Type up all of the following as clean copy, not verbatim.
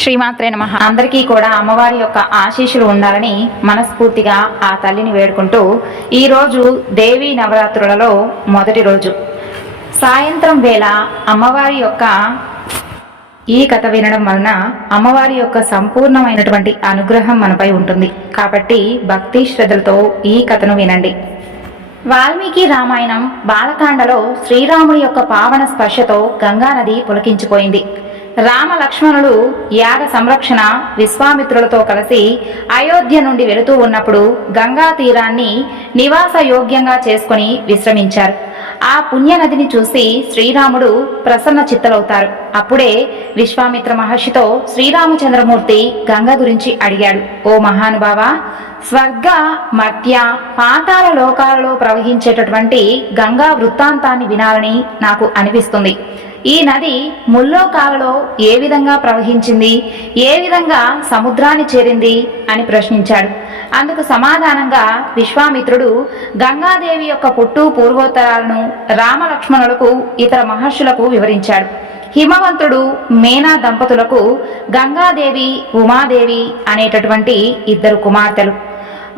శ్రీమాత్రే నమః. అందరికీ కూడా అమ్మవారి యొక్క ఆశీస్సులు ఉండాలని మనస్ఫూర్తిగా ఆ తల్లిని వేడుకుంటూ ఈరోజు దేవీ నవరాత్రులలో మొదటి రోజు సాయంత్రం వేళ అమ్మవారి యొక్క ఈ కథ వినడం వలన అమ్మవారి యొక్క సంపూర్ణమైనటువంటి అనుగ్రహం మనపై ఉంటుంది. కాబట్టి భక్తి శ్రద్ధలతో ఈ కథను వినండి. వాల్మీకి రామాయణం బాలకాండలో శ్రీరాముడి యొక్క పావన స్పర్శతో గంగానది పులకించిపోయింది. రామ లక్ష్మణులు యాగ సంరక్షణ విశ్వామిత్రులతో కలిసి అయోధ్య నుండి వెళుతూ ఉన్నప్పుడు గంగా తీరాన్ని నివాస యోగ్యంగా చేసుకుని విశ్రమించారు. ఆ పుణ్యనదిని చూసి శ్రీరాముడు ప్రసన్న చిత్తలవుతారు. అప్పుడే విశ్వామిత్ర మహర్షితో శ్రీరామచంద్రమూర్తి గంగ గురించి అడిగాడు. ఓ మహానుభావ, స్వర్గ మర్త్య పాతాళ లోకాలలో ప్రవహించేటటువంటి గంగా వృత్తాంతాన్ని వినాలని నాకు అనిపిస్తుంది. ఈ నది ముల్లోకాలలో ఏ విధంగా ప్రవహించింది, ఏ విధంగా సముద్రాన్ని చేరింది అని ప్రశ్నించాడు. అందుకు సమాధానంగా విశ్వామిత్రుడు గంగాదేవి యొక్క పుట్టు పూర్వోత్తరాలను రామలక్ష్మణులకు ఇతర మహర్షులకు వివరించాడు. హిమవంతుడు మేనా దంపతులకు గంగాదేవి ఉమాదేవి అనేటటువంటి ఇద్దరు కుమార్తెలు.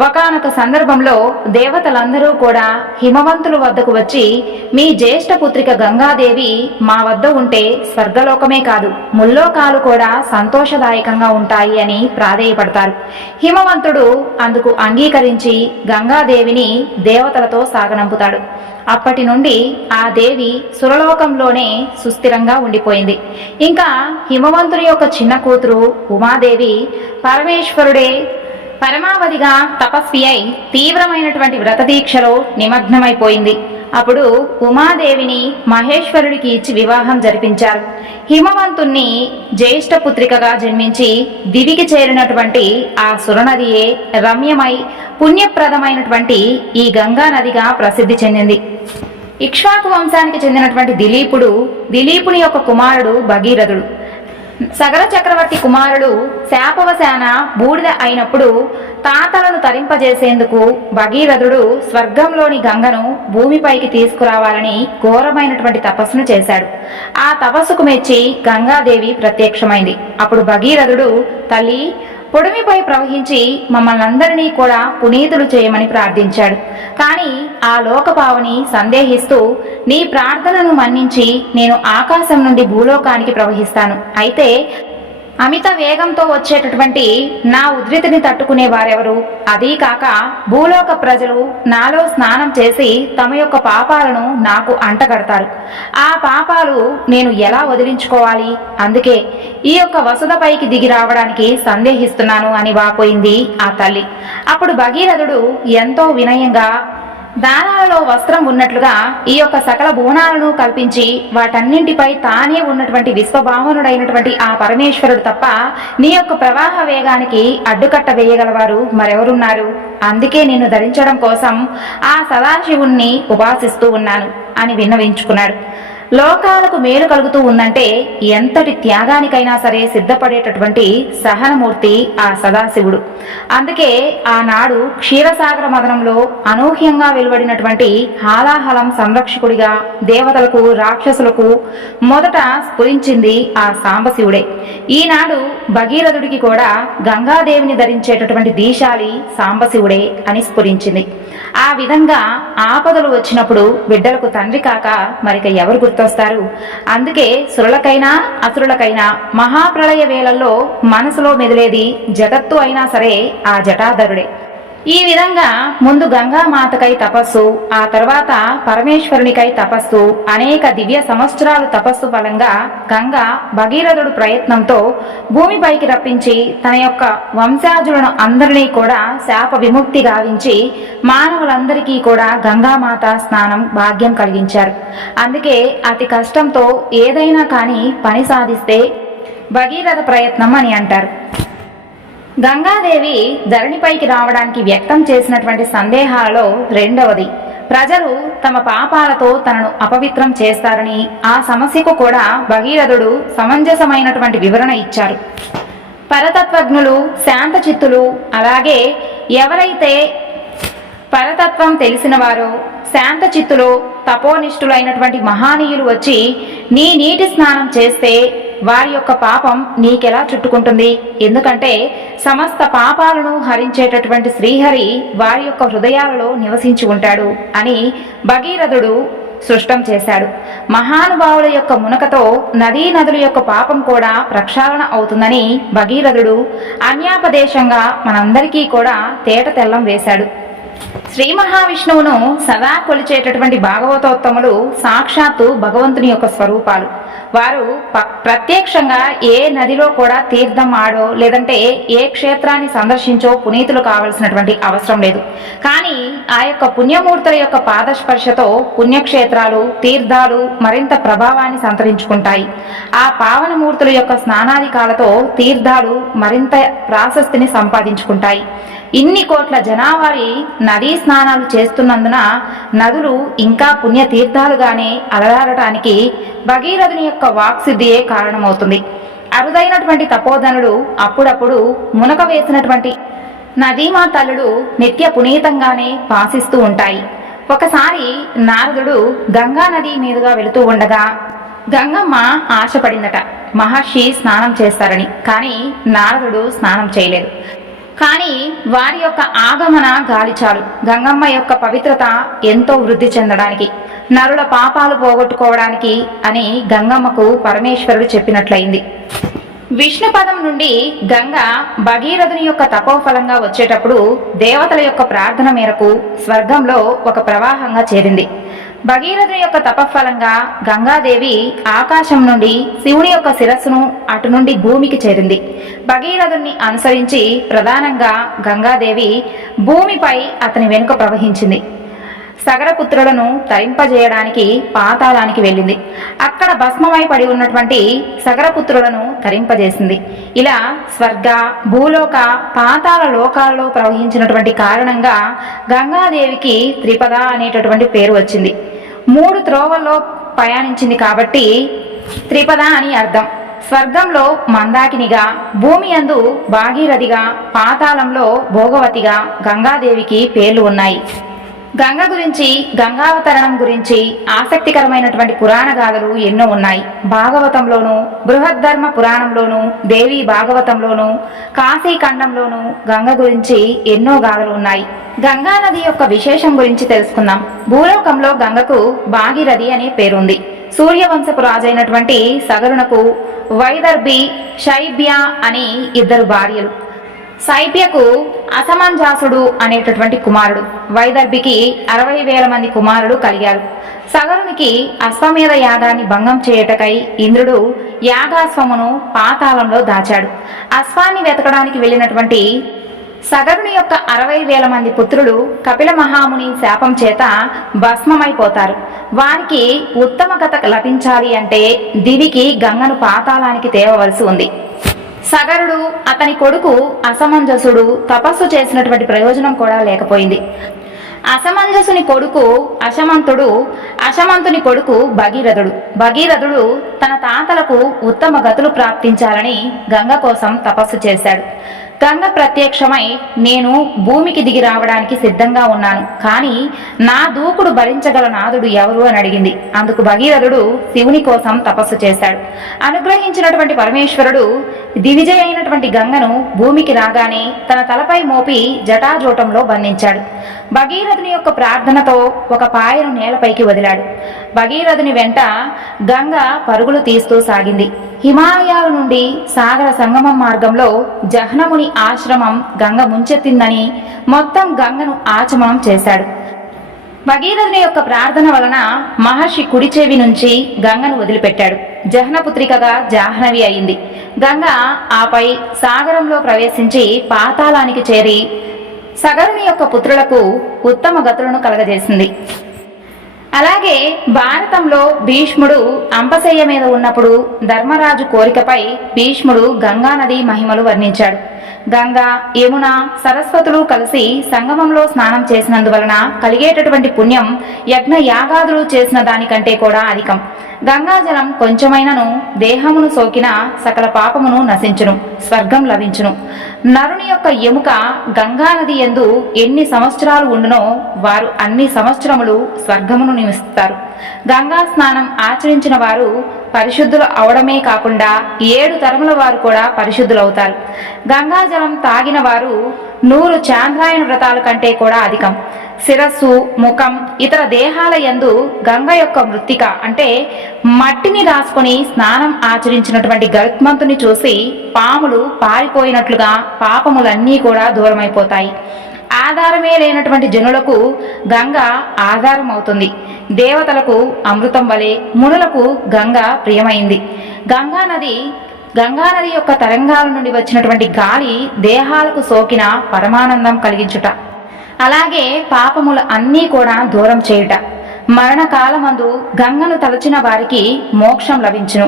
ఒకానొక సందర్భంలో దేవతలందరూ కూడా హిమవంతుల వద్దకు వచ్చి, మీ జ్యేష్ఠ పుత్రిక గంగాదేవి మా వద్ద ఉంటే స్వర్గలోకమే కాదు ముల్లోకాలు కూడా సంతోషదాయకంగా ఉంటాయి అని ప్రాధేయపడతారు. హిమవంతుడు అందుకు అంగీకరించి గంగాదేవిని దేవతలతో సాగనంపుతాడు. అప్పటి నుండి ఆ దేవి సురలోకంలోనే సుస్థిరంగా ఉండిపోయింది. ఇంకా హిమవంతుని యొక్క చిన్న కూతురు ఉమాదేవి పరమేశ్వరుడే పరమావధిగా తపస్వి అయి తీవ్రమైనటువంటి వ్రతదీక్షలో నిమగ్నమైపోయింది. అప్పుడు ఉమాదేవిని మహేశ్వరుడికి ఇచ్చి వివాహం జరిపించారు. హిమవంతుణ్ణి జ్యేష్ఠ పుత్రికగా జన్మించి దివికి చేరినటువంటి ఆ సురనదియే రమ్యమై పుణ్యప్రదమైనటువంటి ఈ గంగా నదిగా ప్రసిద్ధి చెందింది. ఇక్ష్వాకు వంశానికి చెందినటువంటి దిలీపుని యొక్క కుమారుడు భగీరథుడు. సగర చక్రవర్తి కుమారుడు శాపవశాన బూడిద అయినప్పుడు తాతలను తరింపజేసేందుకు భగీరథుడు స్వర్గంలోని గంగను భూమిపైకి తీసుకురావాలని ఘోరమైనటువంటి తపస్సును చేశాడు. ఆ తపస్సుకు మెచ్చి గంగాదేవి ప్రత్యక్షమైంది. అప్పుడు భగీరథుడు, తల్లి, పొడిమిపై ప్రవహించి మమ్మల్ని అందరినీ కూడా పునీతులు చేయమని ప్రార్థించాడు. కానీ ఆ లోకపావని సందేహిస్తూ, నీ ప్రార్థనను మన్నించి నేను ఆకాశం నుండి భూలోకానికి ప్రవహిస్తాను. అయితే అమిత వేగంతో వచ్చేటటువంటి నా ఉధృతిని తట్టుకునే వారెవరు? అదీ కాక భూలోక ప్రజలు నాలో స్నానం చేసి తమ యొక్క పాపాలను నాకు అంటగడతారు. ఆ పాపాలు నేను ఎలా వదిలించుకోవాలి? అందుకే ఈ యొక్క వసుధపైకి దిగి రావడానికి సందేహిస్తున్నాను అని వాపోయింది ఆ తల్లి. అప్పుడు భగీరథుడు ఎంతో వినయంగా దానాలలో వస్త్రం ఉన్నట్లుగా ఈ యొక్క సకల భువనాలను కల్పించి వాటన్నింటిపై తానే ఉన్నటువంటి విశ్వభావనుడైనటువంటి ఆ పరమేశ్వరుడు తప్ప నీ యొక్క ప్రవాహ వేగానికి అడ్డుకట్ట వేయగలవారు మరెవరున్నారు? అందుకే నిన్ను ధరించడం కోసం ఆ సదాశివుణ్ణి ఉపాసిస్తూ ఉన్నాను అని విన్నవించుకున్నాడు. లోకాలకు మేలు కలుగుతూ ఉందంటే ఎంతటి త్యాగానికైనా సరే సిద్ధపడేటటువంటి సహనమూర్తి ఆ సదాశివుడు. అందుకే ఆనాడు క్షీరసాగర మదనంలో అనూహ్యంగా వెలువడినటువంటి హాలాహలం సంరక్షకుడిగా దేవతలకు రాక్షసులకు మొదట స్ఫురించింది ఆ సాంబశివుడే. ఈనాడు భగీరథుడికి కూడా గంగాదేవిని ధరించేటటువంటి దీశాలి సాంబశివుడే అని స్ఫురించింది. ఆ విధంగా ఆపదలు వచ్చినప్పుడు బిడ్డలకు తండ్రి కాక మరిక ఎవరు గుర్తొస్తారు? అందుకే సురులకైనా అసురులకైనా మహాప్రళయ వేళల్లో మనసులో మెదిలేది జగత్తు అయినా సరే ఆ జటాధరుడే. ఈ విధంగా ముందు గంగామాతకై తపస్సు, ఆ తర్వాత పరమేశ్వరునికై తపస్సు, అనేక దివ్య సంవత్సరాలు తపస్సు ఫలంగా గంగ భగీరథుడు ప్రయత్నంతో భూమిపైకి రప్పించి తన యొక్క వంశాజులను అందరినీ కూడా శాప విముక్తి గావించి మానవులందరికీ కూడా గంగామాత స్నానం భాగ్యం కలిగించారు. అందుకే అతి కష్టంతో ఏదైనా కానీ పని సాధిస్తే భగీరథ ప్రయత్నం అని అంటారు. గంగాదేవి ధరణిపైకి రావడానికి వ్యక్తం చేసినటువంటి సందేహాలలో రెండవది, ప్రజలు తమ పాపాలతో తనను అపవిత్రం చేస్తారని. ఆ సమస్యకు కూడా భగీరథుడు సమంజసమైనటువంటి వివరణ ఇచ్చారు. పరతత్వజ్ఞులు, శాంతచిత్తులు, అలాగే ఎవరైతే పరతత్వం తెలిసిన వారో శాంతచిత్తులో తపోనిష్ఠులైనటువంటి మహానీయులు వచ్చి నీ నీటి స్నానం చేస్తే వారి యొక్క పాపం నీకెలా చుట్టుకుంటుంది? ఎందుకంటే సమస్త పాపాలను హరించేటటువంటి శ్రీహరి వారి యొక్క హృదయాలలో నివసించి ఉంటాడు అని భగీరథుడు సృష్టం చేశాడు. మహానుభావుల యొక్క మునకతో నదీ నదుల యొక్క పాపం కూడా ప్రక్షాళన అవుతుందని భగీరథుడు అన్యాపదేశంగా మనందరికీ కూడా తేట తెల్లం వేశాడు. శ్రీ మహావిష్ణువును సదా కొలిచేటటువంటి భాగవతోత్తములు సాక్షాత్తు భగవంతుని యొక్క స్వరూపాలు. వారు ప్రత్యక్షంగా ఏ నదిలో కూడా తీర్థం ఆడో లేదంటే ఏ క్షేత్రాన్ని సందర్శించో పునీతులు కావలసినటువంటి అవసరం లేదు. కానీ ఆ యొక్క పుణ్యమూర్తుల యొక్క పాదస్పర్శతో పుణ్యక్షేత్రాలు తీర్థాలు మరింత ప్రభావాన్ని సంతరించుకుంటాయి. ఆ పావనమూర్తుల యొక్క స్నానాధికాలతో తీర్థాలు మరింత ప్రాశస్తిని సంపాదించుకుంటాయి. ఇన్ని కోట్ల జనావారి నదీ స్నానాలు చేస్తున్నందున నదులు ఇంకా పుణ్యతీర్థాలుగానే అలరారటానికి భగీరథుని యొక్క వాక్సిద్ధియే కారణమవుతుంది. అరుదైనటువంటి తపోధనుడు అప్పుడప్పుడు మునక వేసినటువంటి నదీమా తల్లులు నిత్య పునీతంగానే భాసిస్తూ ఉంటాయి. ఒకసారి నారదుడు గంగా నది మీదుగా వెళుతూ ఉండగా గంగమ్మ ఆశపడిందట మహర్షి స్నానం చేస్తారని. కానీ నారదుడు స్నానం చేయలేదు. కానీ వారి యొక్క ఆగమన గాలి చాలు గంగమ్మ యొక్క పవిత్రత ఎంతో వృద్ధి చెందడానికి, నరుల పాపాలు పోగొట్టుకోవడానికి అని గంగమ్మకు పరమేశ్వరుడు చెప్పినట్లయింది. విష్ణుపదం నుండి గంగ భగీరథుని యొక్క తపోఫలంగా వచ్చేటప్పుడు దేవతల యొక్క ప్రార్థన మేరకు స్వర్గంలో ఒక ప్రవాహంగా చేరింది. భగీరథుని యొక్క తపఫలంగా గంగాదేవి ఆకాశం నుండి శివుని యొక్క శిరస్సును అటు నుండి భూమికి చేరింది. భగీరథుని అనుసరించి ప్రధానంగా గంగాదేవి భూమిపై అతని వెనుక ప్రవహించింది. సగరపుత్రులను తరింపజేయడానికి పాతాళానికి వెళ్ళింది. అక్కడ భస్మమై పడి ఉన్నటువంటి సగరపుత్రులను తరింపజేసింది. ఇలా స్వర్గ భూలోక పాతాళ లోకాలలో ప్రవహించినటువంటి కారణంగా గంగాదేవికి త్రిపద అనేటటువంటి పేరు వచ్చింది. 3 త్రోవల్లో ప్రయాణించింది కాబట్టి త్రిపద అని అర్థం. స్వర్గంలో మందాకినిగా, భూమి యందు భాగీరథిగా, పాతాళంలో భోగవతిగా గంగాదేవికి పేర్లు ఉన్నాయి. గంగ గురించి, గంగావతరణం గురించి ఆసక్తికరమైనటువంటి పురాణ గాథలు ఎన్నో ఉన్నాయి. భాగవతంలోను, బృహద్ధర్మ పురాణంలోను, దేవి భాగవతంలోను, కాశీఖండంలోను గంగ గురించి ఎన్నో గాథలు ఉన్నాయి. గంగా నది యొక్క విశేషం గురించి తెలుసుకుందాం. భూలోకంలో గంగకు భాగీరథి అనే పేరుంది. సూర్యవంశపు రాజైనటువంటి సగరునకు వైదర్భి, శైబ్య అని 2 భార్యలు. శైబ్యకు అసమంజాసుడు అనేటటువంటి కుమారుడు, వైదర్భికి 60,000 మంది కుమారులు కలిగారు. సగరునికి అశ్వమేధ యాగాన్ని భంగం చేయటకై ఇంద్రుడు యాగాశ్వమును పాతాళంలో దాచాడు. అశ్వాన్ని వెతకడానికి వెళ్ళినటువంటి సగరుని యొక్క 60,000 మంది పుత్రులు కపిల మహాముని శాపం చేత భస్మమైపోతారు. వారికి ఉత్తమ గత లభించాలి అంటే దివికి గంగను పాతాళానికి తేవవలసి ఉంది. సగరుడు, అతని కొడుకు అసమంజసుడు తపస్సు చేసినటువంటి ప్రయోజనం కూడా లేకపోయింది. అసమంజసుని కొడుకు అశమంతుడు, అశమంతుని కొడుకు భగీరథుడు. భగీరథుడు తన తాతలకు ఉత్తమ గతులు ప్రాప్తించాలని గంగ కోసం తపస్సు చేశాడు. గంగ ప్రత్యక్షమై నేను భూమికి దిగి రావడానికి సిద్ధంగా ఉన్నాను, కానీ నా దూకుడు భరించగల నాదుడు ఎవరు అని అడిగింది. అందుకు భగీరథుడు శివుని కోసం తపస్సు చేశాడు. అనుగ్రహించినటువంటి పరమేశ్వరుడు దివిజయ అయినటువంటి గంగను భూమికి రాగానే తన తలపై మోపి జటాజూటంలో బంధించాడు. భగీరథుని యొక్క ప్రార్థనతో ఒక పాయను నేలపైకి వదిలాడు. భగీరథుని వెంట గంగ పరుగులు తీస్తూ సాగింది. హిమాలయాల నుండి సాగర సంగమం మార్గంలో జహ్నముని ఆశ్రమం గంగ ముంచెత్తిందని మొత్తం గంగను ఆచమనం చేశాడు. భగీరథుని యొక్క ప్రార్థన వలన మహర్షి కుడి చెవి నుంచి గంగను వదిలిపెట్టాడు. జహ్నపుత్రికగా జాహ్నవి అయింది. గంగ ఆపై సాగరంలో ప్రవేశించి పాతాళానికి చేరి సగరుని యొక్క పుత్రులకు ఉత్తమ గతులను కలగజేసింది. అలాగే భారతంలో భీష్ముడు అంపశయ్య మీద ఉన్నప్పుడు ధర్మరాజు కోరికపై భీష్ముడు గంగానది మహిమలు వర్ణించాడు. గంగా, యమున, సరస్వతులు కలిసి సంగమంలో స్నానం చేసినందువలన కలిగేటటువంటి పుణ్యం యజ్ఞ యాగాదులు చేసిన దానికంటే కూడా అధికం. గంగాజలం కొంచెమైనను దేహమును సోకిన సకల పాపమును నశించును, స్వర్గం లభించును. నరుని యొక్క ఎముక గంగానది యందు ఎన్ని సంవత్సరాలు ఉండునో వారు అన్ని సంవత్సరములు స్వర్గమును నివసిస్తారు. గంగా స్నానం ఆచరించిన వారు పరిశుద్ధులు అవడమే కాకుండా 7 తరముల వారు కూడా పరిశుద్ధులవుతారు. గంగాజలం తాగిన వారు 100 చాంద్రాయణ వ్రతాల కంటే కూడా అధికం. శిరస్సు, ముఖం, ఇతర దేహాల యందు గంగ యొక్క మృత్తిక అంటే మట్టిని రాసుకొని స్నానం ఆచరించినటువంటి గరుత్మంతుని చూసి పాములు పారిపోయినట్లుగా పాపములన్నీ కూడా దూరమైపోతాయి. ఆధారమే లేనటువంటి జనులకు గంగ ఆధారం అవుతుంది. దేవతలకు అమృతం వలె మునులకు గంగ ప్రియమైంది. గంగానది యొక్క తరంగాల నుండి వచ్చినటువంటి గాలి దేహాలకు సోకిన పరమానందం కలిగించుట, అలాగే పాపములు అన్నీ కూడా దూరం చేయుట. మరణకాలమందు గంగను తలచిన వారికి మోక్షం లభించును.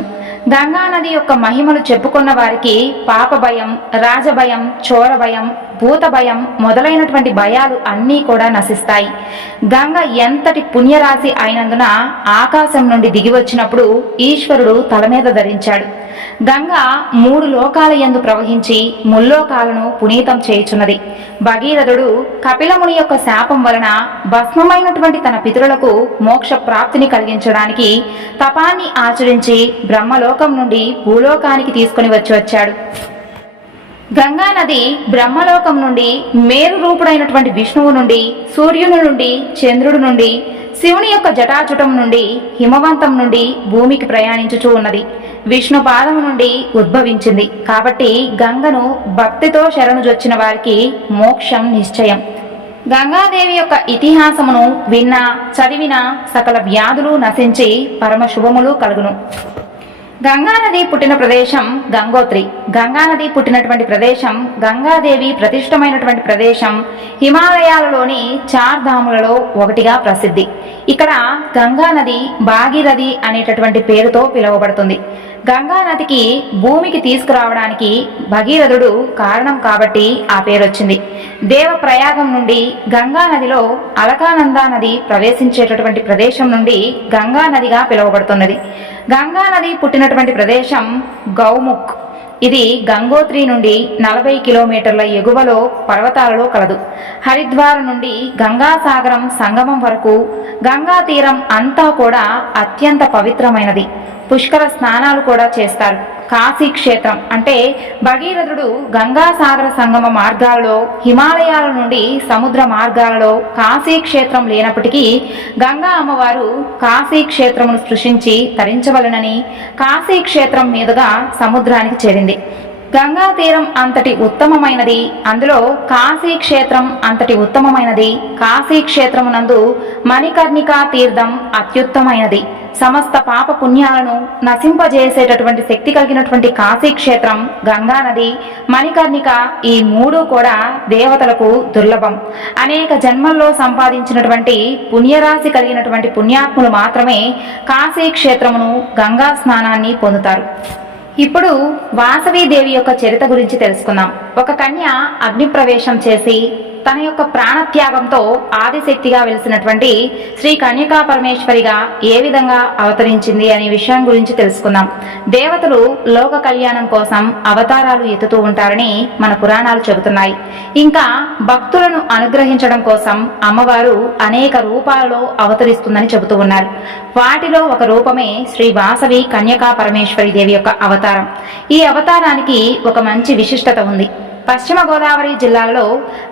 గంగానది యొక్క మహిమలు చెప్పుకున్న వారికి పాప భయం, రాజభయం, చోర భయం, భూత భయం మొదలైనటువంటి భయాలు అన్నీ కూడా నశిస్తాయి. గంగ ఎంతటి పుణ్యరాశి అయినందున ఆకాశం నుండి దిగి వచ్చినప్పుడు ఈశ్వరుడు తల మీద ధరించాడు. గంగ 3 లోకాల యందు ప్రవహించి ముల్లోకాలను పునీతం చేయుచున్నది. భగీరథుడు కపిలముని యొక్క శాపం వలన భస్మమైనటువంటి తన పితరులకు మోక్ష ప్రాప్తిని కలిగించడానికి తపాన్ని ఆచరించి బ్రహ్మలోకం నుండి భూలోకానికి తీసుకుని వచ్చాడు. గంగానది బ్రహ్మలోకం నుండి మేరు రూపుడైనటువంటి విష్ణువు నుండి, సూర్యుని నుండి, చంద్రుడి నుండి, శివుని యొక్క జటాజుటం నుండి, హిమవంతం నుండి భూమికి ప్రయాణించుచూ ఉన్నది. విష్ణు పాదము నుండి ఉద్భవించింది కాబట్టి గంగను భక్తితో శరణుజొచ్చిన వారికి మోక్షం నిశ్చయం. గంగాదేవి యొక్క ఇతిహాసమును విన్నా చదివినా సకల వ్యాధులు నశించి పరమ శుభములు కలుగును. గంగానది పుట్టిన ప్రదేశం గంగోత్రి. గంగానది పుట్టినటువంటి ప్రదేశం, గంగాదేవి ప్రతిష్టమైనటువంటి ప్రదేశం హిమాలయాలలోని 4 ధాములలో ఒకటిగా ప్రసిద్ధి. ఇక్కడ గంగానది భాగీరథి అనేటటువంటి పేరుతో పిలువబడుతుంది. గంగానదికి భూమికి తీసుకురావడానికి భగీరథుడు కారణం కాబట్టి ఆ పేరొచ్చింది. దేవప్రయాగం నుండి గంగానదిలో అలకానందా నది ప్రవేశించేటటువంటి ప్రదేశం నుండి గంగానదిగా పిలువబడుతున్నది. గంగానది పుట్టినటువంటి ప్రదేశం గౌముఖ్. ఇది గంగోత్రి నుండి 40 కిలోమీటర్ల ఎగువలో పర్వతాలలో కలదు. హరిద్వార్ నుండి గంగాసాగరం సంగమం వరకు గంగా తీరం అంతా కూడా అత్యంత పవిత్రమైనది. పుష్కర స్నానాలు కూడా చేస్తారు. కాశీ క్షేత్రం అంటే భగీరథుడు గంగాసాగర సంగమ మార్గాలలో, హిమాలయాల నుండి సముద్ర మార్గాలలో కాశీ క్షేత్రం లేనప్పటికీ గంగా అమ్మవారు కాశీ క్షేత్రమును సృష్టించి తరించవలనని కాశీ క్షేత్రం మీదుగా సముద్రానికి చేరింది. గంగా తీరం అంతటి ఉత్తమమైనది, అందులో కాశీ క్షేత్రం అంతటి ఉత్తమమైనది. కాశీ క్షేత్రమునందు మణికర్ణికా తీర్థం అత్యుత్తమైనది. సమస్త పాప పుణ్యాలను నశింపజేసేటటువంటి శక్తి కలిగినటువంటి కాశీ క్షేత్రం, గంగానది, మణికర్ణిక ఈ 3 కూడా దేవతలకు దుర్లభం. అనేక జన్మల్లో సంపాదించినటువంటి పుణ్యరాశి కలిగినటువంటి పుణ్యాత్ములు మాత్రమే కాశీ క్షేత్రమును, గంగా స్నానాన్ని పొందుతారు. ఇప్పుడు వాసవీదేవి యొక్క చరిత్ర గురించి తెలుసుకుందాం. ఒక కన్య అగ్నిప్రవేశం చేసి తన యొక్క ప్రాణత్యాగంతో ఆదిశక్తిగా వెలిసినటువంటి శ్రీ కన్యకా పరమేశ్వరిగా ఏ విధంగా అవతరించింది అనే విషయం గురించి తెలుసుకుందాం. దేవతలు లోక కళ్యాణం కోసం అవతారాలు ఎత్తుతూ ఉంటారని మన పురాణాలు చెబుతున్నాయి. ఇంకా భక్తులను అనుగ్రహించడం కోసం అమ్మవారు అనేక రూపాలలో అవతరిస్తుందని చెబుతూ ఉన్నారు. వాటిలో ఒక రూపమే శ్రీ వాసవి కన్యకా పరమేశ్వరి దేవి యొక్క అవతారం. ఈ అవతారానికి ఒక మంచి విశిష్టత ఉంది. పశ్చిమ గోదావరి జిల్లాలో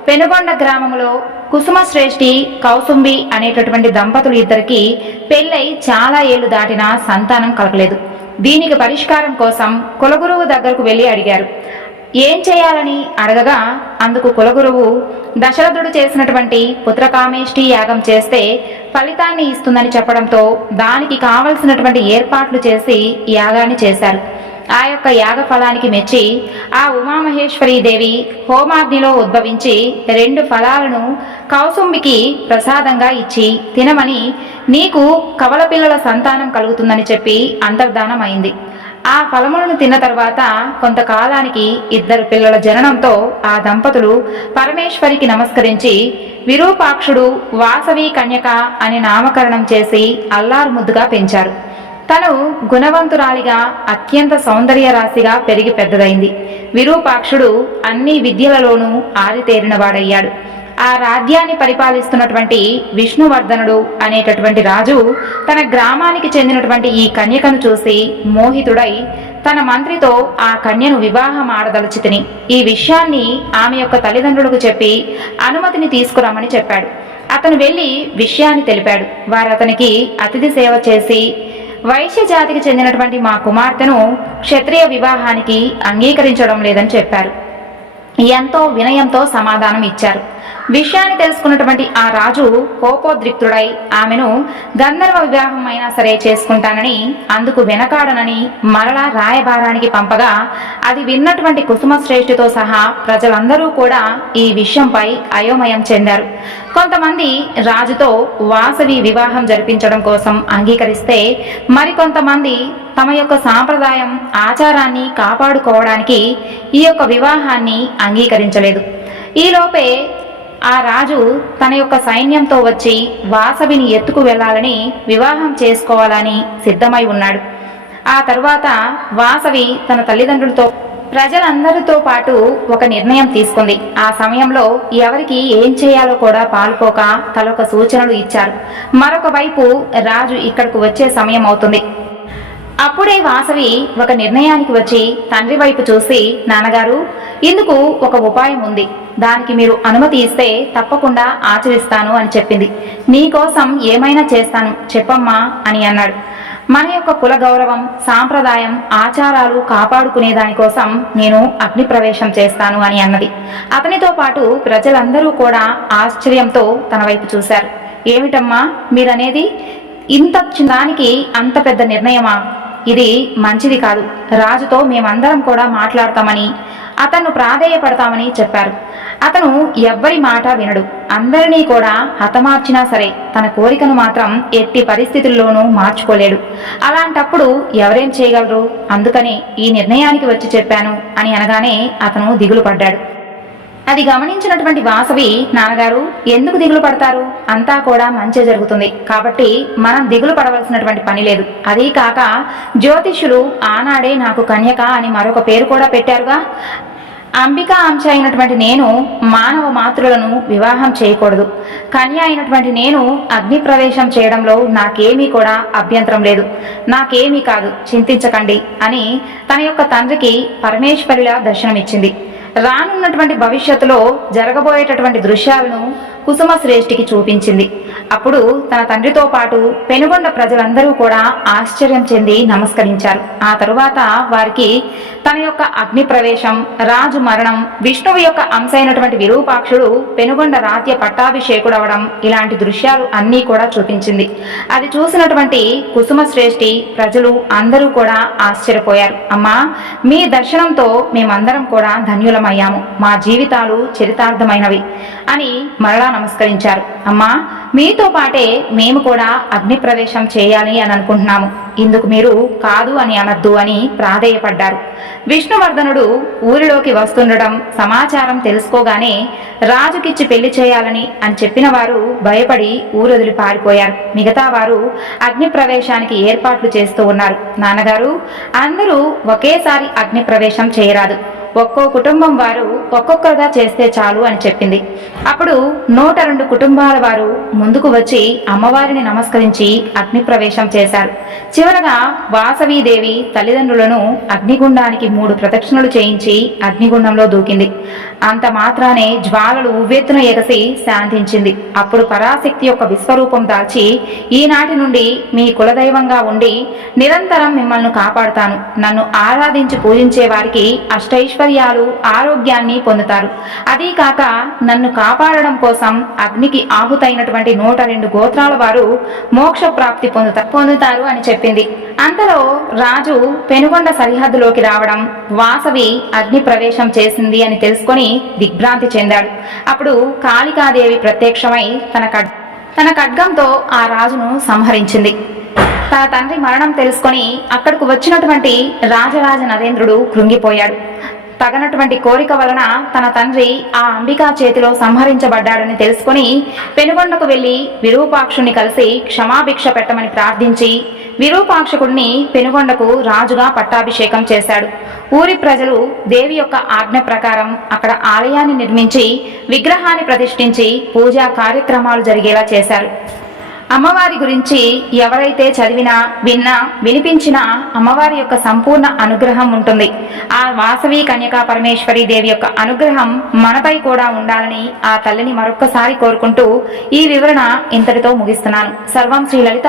పెనుగొండ గ్రామంలో కుసుమశ్రేష్ఠి, కౌసుంబి అనేటటువంటి దంపతులు ఇద్దరికి పెళ్ళై చాలా ఏళ్లు దాటినా సంతానం కలగలేదు. దీనికి పరిష్కారం కోసం కులగురువు దగ్గరకు వెళ్ళి అడిగారు. ఏం చేయాలని అడగగా అందుకు కులగురువు దశరథుడు చేసినటువంటి పుత్రకామేష్టి యాగం చేస్తే ఫలితాన్ని ఇస్తుందని చెప్పడంతో దానికి కావలసినటువంటి ఏర్పాట్లు చేసి యాగాన్ని చేశారు. ఆ యొక్క యాగ ఫలానికి మెచ్చి ఆ ఉమామహేశ్వరీదేవి హోమాగ్నిలో ఉద్భవించి 2 ఫలాలను కౌసుంబికి ప్రసాదంగా ఇచ్చి తినమని, నీకు కవల పిల్లల సంతానం కలుగుతుందని చెప్పి అంతర్ధానం అయింది. ఆ ఫలములను తిన్న తర్వాత కొంతకాలానికి 2 పిల్లల జననంతో ఆ దంపతులు పరమేశ్వరికి నమస్కరించి విరూపాక్షుడు, వాసవి కన్యక అని నామకరణం చేసి అల్లారు ముద్దుగా పెంచారు. తను గుణవంతురాలిగా అత్యంత సౌందర్య రాశిగా పెరిగి పెద్దదైంది. విరూపాక్షుడు అన్ని విద్యలలోనూ ఆరితేరినవాడయ్యాడు. ఆ రాజ్యాన్ని పరిపాలిస్తున్నటువంటి విష్ణువర్ధనుడు అనేటటువంటి రాజు తన గ్రామానికి చెందినటువంటి ఈ కన్యకను చూసి మోహితుడై తన మంత్రితో ఆ కన్యను వివాహం ఆడదలుచితిని, ఈ విషయాన్ని ఆమె యొక్క తల్లిదండ్రులకు చెప్పి అనుమతిని తీసుకురమ్మని చెప్పాడు. అతను వెళ్ళి విషయాన్ని తెలిపాడు. వారు అతనికి అతిథి సేవ చేసి, వైశ్య జాతికి చెందినటువంటి మా కుమార్తెను క్షత్రియ వివాహానికి అంగీకరించడం లేదని చెప్పారు. ఎంతో వినయంతో సమాధానం ఇచ్చారు. విషయాన్ని తెలుసుకున్నటువంటి ఆ రాజు కోపోద్రిక్తుడై ఆమెను గంధర్వ వివాహం అయినా సరే చేసుకుంటానని, అందుకు వెనకాడనని మరలా రాయబారానికి పంపగా అది విన్నటువంటి కుసుమశ్రేష్ఠితో సహా ప్రజలందరూ కూడా ఈ విషయంపై అయోమయం చెందారు. కొంతమంది రాజుతో వాసవి వివాహం జరిపించడం కోసం అంగీకరిస్తే, మరికొంతమంది తమ యొక్క సాంప్రదాయం ఆచారాన్ని కాపాడుకోవడానికి ఈ యొక్క వివాహాన్ని అంగీకరించలేదు. ఈలోపే ఆ రాజు తన యొక్క సైన్యంతో వచ్చి వాసవిని ఎత్తుకు వెళ్లాలని, వివాహం చేసుకోవాలని సిద్ధమై ఉన్నాడు. ఆ తరువాత వాసవి తన తల్లిదండ్రులతో ప్రజలందరితో పాటు ఒక నిర్ణయం తీసుకుంది. ఆ సమయంలో ఎవరికి ఏం చేయాలో కూడా పాల్పోక తలొక సూచనలు ఇచ్చారు. మరొక వైపు రాజు ఇక్కడకు వచ్చే సమయం అవుతుంది. అప్పుడే వాసవి ఒక నిర్ణయానికి వచ్చి తండ్రి వైపు చూసి, నాన్నగారు, ఇందుకు ఒక ఉపాయం ఉంది, దానికి మీరు అనుమతి ఇస్తే తప్పకుండా ఆచరిస్తాను అని చెప్పింది. నీకోసం ఏమైనా చేస్తాను, చెప్పమ్మా అని అన్నాడు. మన యొక్క కుల గౌరవం, సాంప్రదాయం, ఆచారాలు కాపాడుకునే దానికోసం నేను అగ్ని ప్రవేశం చేస్తాను అని అన్నది. అతనితో పాటు ప్రజలందరూ కూడా ఆశ్చర్యంతో తన వైపు చూశారు. ఏమిటమ్మా మీరనేది? ఇంత చిన్నదానికి అంత పెద్ద నిర్ణయమా? ఇది మంచిది కాదు. రాజుతో మేమందరం కూడా మాట్లాడతామని, అతను ప్రాధేయపడతామని చెప్పారు. అతను ఎవ్వరి మాట వినడు. అందరినీ కూడా హతమార్చినా సరే తన కోరికను మాత్రం ఎట్టి పరిస్థితుల్లోనూ మార్చుకోలేడు. అలాంటప్పుడు ఎవరేం చేయగలరు? అందుకని ఈ నిర్ణయానికి వచ్చి చెప్పాను అని అనగానే అతను దిగులు పడ్డాడు. అది గమనించినటువంటి వాసవి, నాన్నగారు ఎందుకు దిగులు పడతారు? అంతా కూడా మంచి జరుగుతుంది కాబట్టి మనం దిగులు పడవలసినటువంటి పని లేదు. అదీ కాక జ్యోతిష్యులు ఆనాడే నాకు కన్యక అని మరొక పేరు కూడా పెట్టారుగా. అంబికా అంశ అయినటువంటి నేను మానవ మాతృలను వివాహం చేయకూడదు. కన్య అయినటువంటి నేను అగ్ని ప్రవేశం చేయడంలో నాకేమీ కూడా అభ్యంతరం లేదు. నాకేమీ కాదు, చింతించకండి అని తన యొక్క తండ్రికి పరమేశ్వరిలా దర్శనమిచ్చింది. రానున్నటువంటి భవిష్యత్తులో జరగబోయేటటువంటి దృశ్యాలను కుసుమశ్రేష్ఠికి చూపించింది. అప్పుడు తన తండ్రితో పాటు పెనుగొండ ప్రజలందరూ కూడా ఆశ్చర్యం చెంది నమస్కరించారు. ఆ తరువాత వారికి తన యొక్క అగ్ని ప్రవేశం, రాజు మరణం, విష్ణువు యొక్క అంశ అయినటువంటి విరూపాక్షుడు పెనుగొండ రాజ్య పట్టాభిషేకుడవడం, ఇలాంటి దృశ్యాలు అన్నీ కూడా చూపించింది. అది చూసినటువంటి కుసుమశ్రేష్ఠి ప్రజలు అందరూ కూడా ఆశ్చర్యపోయారు. అమ్మా, మీ దర్శనంతో మేమందరం కూడా ధన్యులమయ్యాము, మా జీవితాలు చరితార్థమైనవి అని మరలా నమస్కరించారు. అమ్మా, మీతో పాటే మేము కూడా అగ్ని ప్రవేశం చేయాలి అని అనుకుంటున్నాము, ఇందుకు మీరు కాదు అని అనద్దు అని ప్రాధేయపడ్డారు. విష్ణువర్ధనుడు ఊరిలోకి వస్తుండడం సమాచారం తెలుసుకోగానే రాజుకిచ్చి పెళ్లి చేయాలని అని చెప్పిన వారు భయపడి ఊరొదిలి పారిపోయారు. మిగతా వారు అగ్ని ప్రవేశానికి ఏర్పాట్లు చేస్తూ ఉన్నారు. నాన్నగారు, అందరూ ఒకేసారి అగ్ని ప్రవేశం చేయరాదు, ఒక్కో కుటుంబం వారు ఒక్కొక్కరుగా చేస్తే చాలు అని చెప్పింది. అప్పుడు 102 కుటుంబాల వారు ముందుకు వచ్చి అమ్మవారిని నమస్కరించి అగ్ని ప్రవేశం చేశారు. చివరగా వాసవీదేవి తల్లిదండ్రులను అగ్నిగుండానికి 3 ప్రదక్షిణలు చేయించి అగ్నిగుండంలో దూకింది. అంత మాత్రానే జ్వాలలు ఉవ్వెత్తున ఎగసి శాంతించింది. అప్పుడు పరాశక్తి యొక్క విశ్వరూపం దాల్చి, ఈనాటి నుండి మీ కులదైవంగా ఉండి నిరంతరం మిమ్మల్ని కాపాడుతాను, నన్ను ఆరాధించి పూజించే వారికి అష్టైశ్వర్యాలు, ఆరోగ్యాన్ని పొందుతారు, అదీ కాక నన్ను కాపాడడం కోసం అగ్నికి ఆహుతైనటువంటి 102 గోత్రాల వారు మోక్ష ప్రాప్తి పొందుతారు అని చెప్పింది. అంతలో రాజు పెనుగొండ సరిహద్దులోకి రావడం, వాసవి అగ్ని ప్రవేశం చేసింది అని తెలుసుకొని దిగ్భ్రాంతి చెందాడు. అప్పుడు కాళికాదేవి ప్రత్యక్షమై తన ఖడ్గంతో ఆ రాజును సంహరించింది. తన తండ్రి మరణం తెలుసుకొని అక్కడకు వచ్చినటువంటి రాజరాజ నరేంద్రుడు కృంగిపోయాడు. తగనటువంటి కోరిక వలన తన తండ్రి ఆ అంబికా చేతిలో సంహరించబడ్డాడని తెలుసుకుని పెనుగొండకు వెళ్లి విరూపాక్షుని కలిసి క్షమాభిక్ష పెట్టమని ప్రార్థించి విరూపాక్షకుడిని పెనుగొండకు రాజుగా పట్టాభిషేకం చేశాడు. ఊరి ప్రజలు దేవి యొక్క ఆజ్ఞ ప్రకారం అక్కడ ఆలయాన్ని నిర్మించి విగ్రహాన్ని ప్రతిష్ఠించి పూజా కార్యక్రమాలు జరిగేలా చేశారు. అమ్మవారి గురించి ఎవరైతే చదివినా విన్నా వినిపించినా అమ్మవారి యొక్క సంపూర్ణ అనుగ్రహం ఉంటుంది. ఆ వాసవి కన్యకా పరమేశ్వరి దేవి యొక్క అనుగ్రహం మనపై కూడా ఉండాలని ఆ తల్లిని మరొక్కసారి కోరుకుంటూ ఈ వివరణ ఇంతటితో ముగిస్తున్నాను. సర్వం శ్రీ లలిత